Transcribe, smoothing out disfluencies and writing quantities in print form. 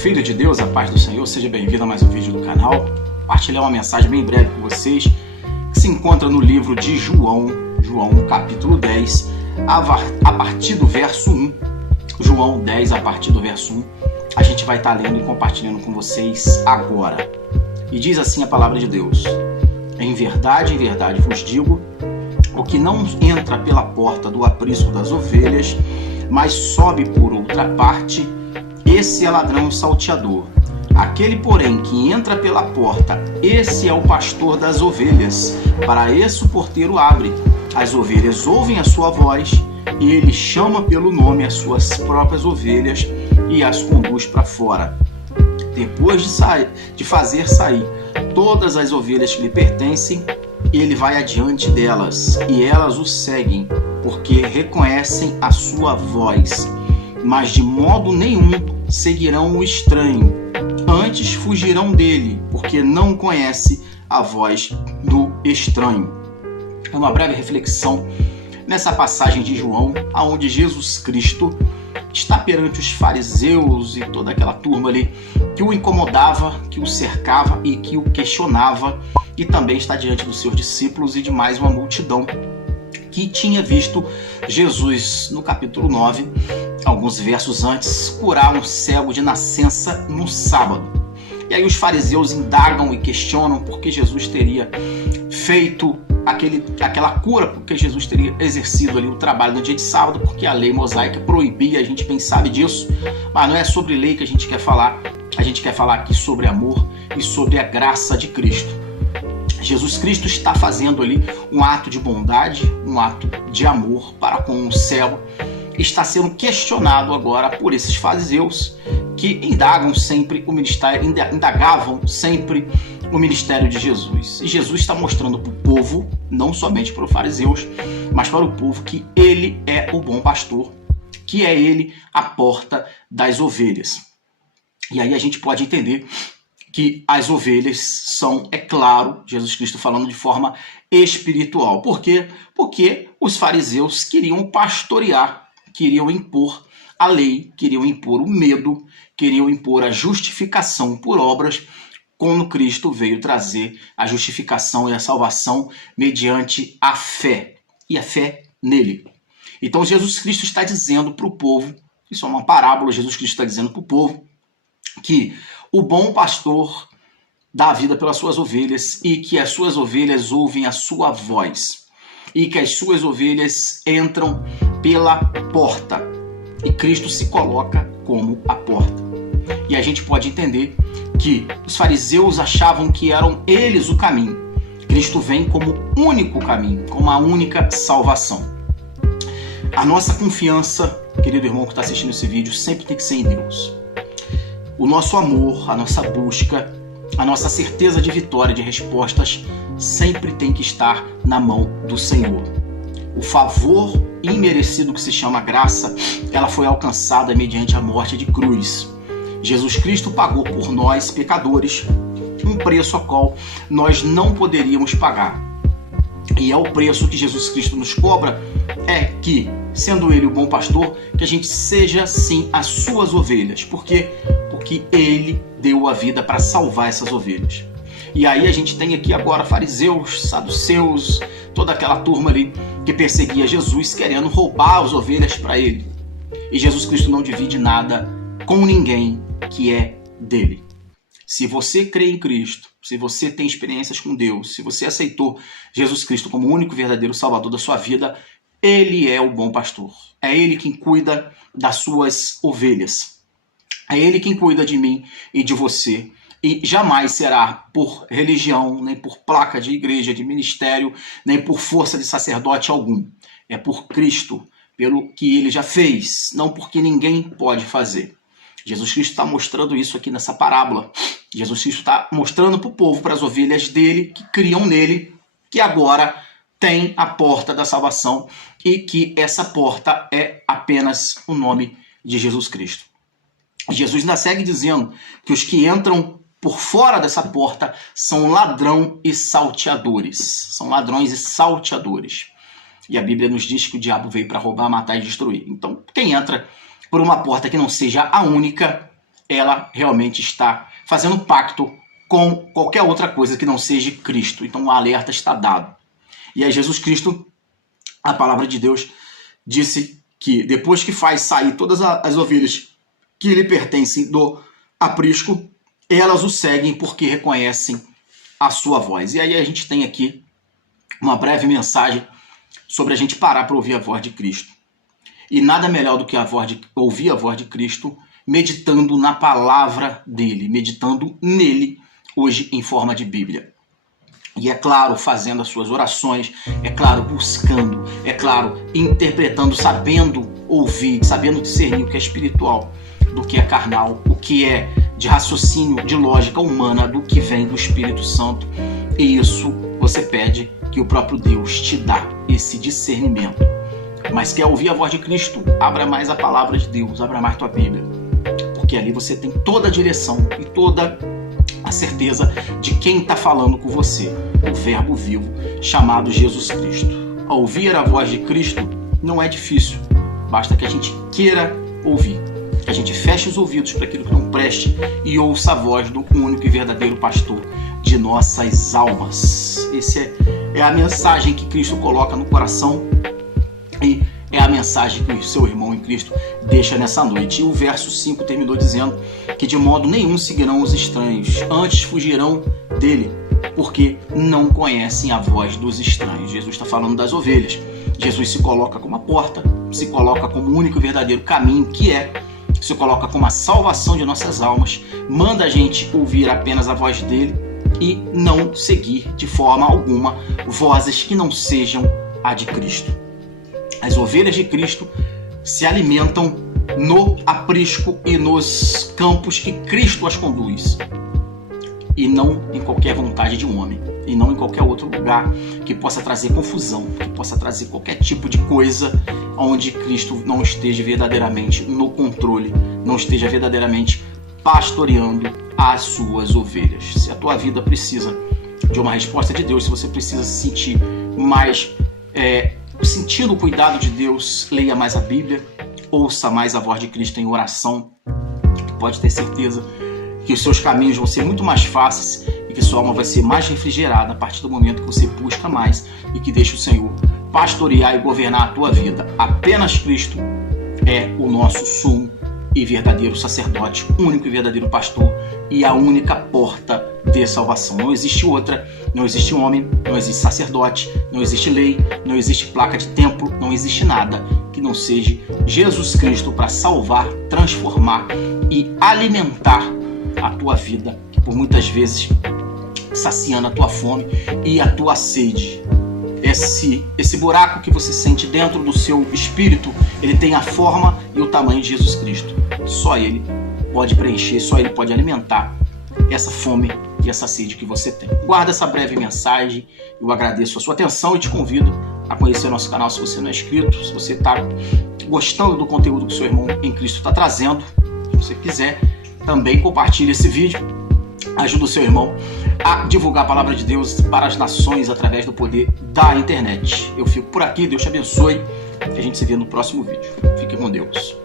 Filho de Deus, a paz do Senhor, seja bem-vindo a mais um vídeo do canal. Compartilhar uma mensagem bem breve com vocês, que se encontra no livro de João, capítulo 10, a partir do verso 1. João 10, a partir do verso 1. A gente vai estar lendo e compartilhando com vocês agora. E diz assim a palavra de Deus: em verdade vos digo, o que não entra pela porta do aprisco das ovelhas, mas sobe por outra parte, esse é ladrão e salteador. Aquele, porém, que entra pela porta, esse é o pastor das ovelhas. Para esse o porteiro abre. As ovelhas ouvem a sua voz, e ele chama pelo nome as suas próprias ovelhas e as conduz para fora. Depois de fazer sair todas as ovelhas que lhe pertencem, ele vai adiante delas, e elas o seguem, porque reconhecem a sua voz. Mas de modo nenhum seguirão o estranho, antes fugirão dele, porque não conhece a voz do estranho. Uma breve reflexão nessa passagem de João, onde Jesus Cristo está perante os fariseus e toda aquela turma ali que o incomodava, que o cercava e que o questionava, e também está diante dos seus discípulos e de mais uma multidão que tinha visto Jesus, no capítulo 9, alguns versos antes, curar um cego de nascença no sábado. E aí os fariseus indagam e questionam por que Jesus teria feito aquela cura, porque Jesus teria exercido ali o trabalho no dia de sábado, porque a lei mosaica proibia, a gente bem sabe disso, mas não é sobre lei que a gente quer falar aqui sobre amor e sobre a graça de Cristo. Jesus Cristo está fazendo ali um ato de bondade, um ato de amor para com o cego. Está sendo questionado agora por esses fariseus que indagavam sempre o ministério de Jesus. E Jesus está mostrando para o povo, não somente para os fariseus, mas para o povo, que ele é o bom pastor, que é ele a porta das ovelhas. E aí a gente pode entender que as ovelhas são, é claro, Jesus Cristo falando de forma espiritual. Por quê? Porque os fariseus queriam pastorear, queriam impor a lei, queriam impor o medo, queriam impor a justificação por obras, quando Cristo veio trazer a justificação e a salvação mediante a fé, e a fé nele. Então Jesus Cristo está dizendo para o povo, isso é uma parábola, Jesus Cristo está dizendo para o povo, que o bom pastor dá a vida pelas suas ovelhas e que as suas ovelhas ouvem a sua voz e que as suas ovelhas entram pela porta e Cristo se coloca como a porta. E a gente pode entender que os fariseus achavam que eram eles o caminho. Cristo vem como único caminho, como a única salvação. A nossa confiança, querido irmão que está assistindo esse vídeo, sempre tem que ser em Deus. O nosso amor, a nossa busca, a nossa certeza de vitória, de respostas, sempre tem que estar na mão do Senhor. O favor imerecido que se chama graça, ela foi alcançada mediante a morte de cruz. Jesus Cristo pagou por nós, pecadores, um preço ao qual nós não poderíamos pagar. E é o preço que Jesus Cristo nos cobra, é que, sendo Ele o bom pastor, que a gente seja, sim, as suas ovelhas. Por quê? Porque Ele deu a vida para salvar essas ovelhas. E aí a gente tem aqui agora fariseus, saduceus, toda aquela turma ali que perseguia Jesus, querendo roubar as ovelhas para Ele. E Jesus Cristo não divide nada com ninguém que é dele. Se você crê em Cristo, se você tem experiências com Deus, se você aceitou Jesus Cristo como o único verdadeiro Salvador da sua vida, Ele é o bom pastor. É Ele quem cuida das suas ovelhas. É Ele quem cuida de mim e de você. E jamais será por religião, nem por placa de igreja, de ministério, nem por força de sacerdote algum. É por Cristo, pelo que Ele já fez, não porque ninguém pode fazer. Jesus Cristo está mostrando isso aqui nessa parábola. Jesus Cristo está mostrando para o povo, para as ovelhas dele, que criam nele, que agora tem a porta da salvação e que essa porta é apenas o nome de Jesus Cristo. Jesus ainda segue dizendo que os que entram por fora dessa porta são ladrão e salteadores. São ladrões e salteadores. E a Bíblia nos diz que o diabo veio para roubar, matar e destruir. Então, quem entra por uma porta que não seja a única, ela realmente está fazendo pacto com qualquer outra coisa que não seja Cristo. Então o alerta está dado. E aí Jesus Cristo, a palavra de Deus, disse que depois que faz sair todas as ovelhas que lhe pertencem do aprisco, elas o seguem porque reconhecem a sua voz. E aí a gente tem aqui uma breve mensagem sobre a gente parar para ouvir a voz de Cristo. E nada melhor do que ouvir a voz de Cristo meditando na palavra dele, meditando nele, hoje em forma de Bíblia. E é claro, fazendo as suas orações, é claro, buscando, é claro, interpretando, sabendo ouvir, sabendo discernir o que é espiritual do que é carnal, o que é de raciocínio, de lógica humana, do que vem do Espírito Santo. E isso você pede que o próprio Deus te dá, esse discernimento. Mas quer ouvir a voz de Cristo? Abra mais a palavra de Deus, abra mais tua Bíblia. Porque ali você tem toda a direção e toda a certeza de quem está falando com você, o Verbo vivo, chamado Jesus Cristo. Ao ouvir a voz de Cristo não é difícil, basta que a gente queira ouvir, que a gente feche os ouvidos para aquilo que não preste e ouça a voz do único e verdadeiro pastor de nossas almas. Essa é a mensagem que Cristo coloca no coração e é a mensagem que o seu irmão em Cristo deixa nessa noite. E o verso 5 terminou dizendo que de modo nenhum seguirão os estranhos, antes fugirão dele, porque não conhecem a voz dos estranhos. Jesus está falando das ovelhas. Jesus se coloca como a porta, se coloca como o único e verdadeiro caminho, se coloca como a salvação de nossas almas, manda a gente ouvir apenas a voz dele e não seguir de forma alguma vozes que não sejam a de Cristo. As ovelhas de Cristo se alimentam no aprisco e nos campos que Cristo as conduz, e não em qualquer vontade de um homem, e não em qualquer outro lugar que possa trazer confusão, que possa trazer qualquer tipo de coisa onde Cristo não esteja verdadeiramente no controle, não esteja verdadeiramente pastoreando as suas ovelhas. Se a tua vida precisa de uma resposta de Deus, se você precisa se sentir mais sentindo o cuidado de Deus, leia mais a Bíblia, ouça mais a voz de Cristo em oração. Pode ter certeza que os seus caminhos vão ser muito mais fáceis e que sua alma vai ser mais refrigerada a partir do momento que você busca mais e que deixa o Senhor pastorear e governar a tua vida. Apenas Cristo é o nosso sumo e verdadeiro sacerdote, único e verdadeiro pastor e a única porta de salvação. Não existe outra, não existe homem, não existe sacerdote, não existe lei, não existe placa de templo, não existe nada que não seja Jesus Cristo para salvar, transformar e alimentar a tua vida, que por muitas vezes saciando a tua fome e a tua sede. Esse buraco que você sente dentro do seu espírito, ele tem a forma e o tamanho de Jesus Cristo. Só Ele pode preencher, só Ele pode alimentar essa fome e essa sede que você tem. Guarda essa breve mensagem, eu agradeço a sua atenção e te convido a conhecer o nosso canal se você não é inscrito, se você está gostando do conteúdo que o seu irmão em Cristo está trazendo. Se você quiser, também compartilhe esse vídeo, ajuda o seu irmão a divulgar a palavra de Deus para as nações através do poder da internet. Eu fico por aqui, Deus te abençoe, e a gente se vê no próximo vídeo. Fique com Deus.